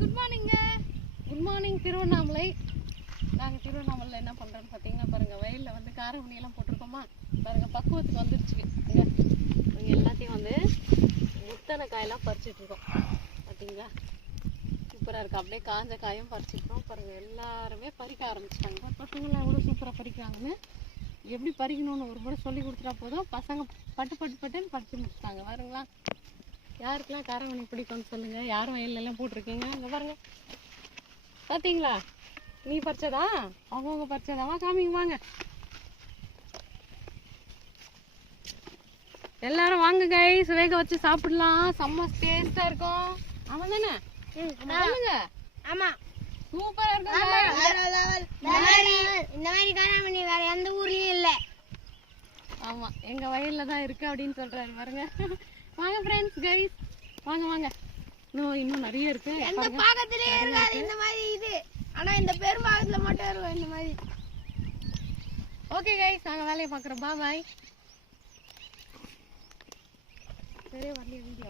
Good morning. Good morning Tiruvannamalai. நாங்கள் திருவண்ணாமலையில் என்ன பண்ணுறோன்னு பார்த்தீங்கன்னா பாருங்கள், வயலில் வந்து காரமணியெல்லாம் போட்டிருக்கோமா பாருங்கள், பக்குவத்துக்கு வந்துருச்சு. இங்கே எல்லாத்தையும் வந்து முத்தனை காயெல்லாம் பறிச்சிட்ருக்கோம் பார்த்தீங்களா, சூப்பராக இருக்குது. அப்படியே காஞ்ச காயும் பறிச்சிருக்கோம் பாருங்கள். எல்லாருமே பறிக்க ஆரம்பிச்சிட்டாங்க. பசங்களாம் எவ்வளோ சூப்பராக பறிக்கிறாங்கன்னு, எப்படி பறிக்கணும்னு ஒரு முறை சொல்லி கொடுத்துட்டா போதும், பசங்க பட்டுன்னு பறிச்சு முடிச்சிட்டாங்க. பாருங்களா, யாருக்கெல்லாம் காரமணி பிடிக்கும்னு சொல்லுங்கள். யாரும் வயல்லாம் போட்டிருக்கீங்க. அங்கே பாருங்கள், பார்த்தீங்களா, நீ பறிச்சதா அவங்கவுங்க பறிச்சதாவா காமிங்க வாங்க. எல்லாரும் வாங்க கைஸ், வேக வச்சு சாப்பிடலாம். செம்ம டேஸ்டா இருக்கும். ஆமா தானே? சொல்லுங்க. ஆமா, சூப்பரா இருக்கும். இந்த மாதிரி காராமணி வேற எந்த ஊர்லயும் இல்ல. ஆமா, எங்க வயல்ல தான் இருக்கு அப்படின்னு சொல்றாரு பாருங்க. வாங்க ஃப்ரெண்ட்ஸ் கைஸ், வாங்க வாங்க. இன்னும் நிறைய இருக்கு. எந்த பாகத்திலே இருக்காது இந்த மாதிரி இது, ஆனா இந்த பெரும்பாகத்துல மட்டும் இருக்கும் இந்த மாதிரி. ஓகே கைஸ், நாங்க வேலையை பார்க்குறோம். பாய். சரி, வரலையே வீடியோ.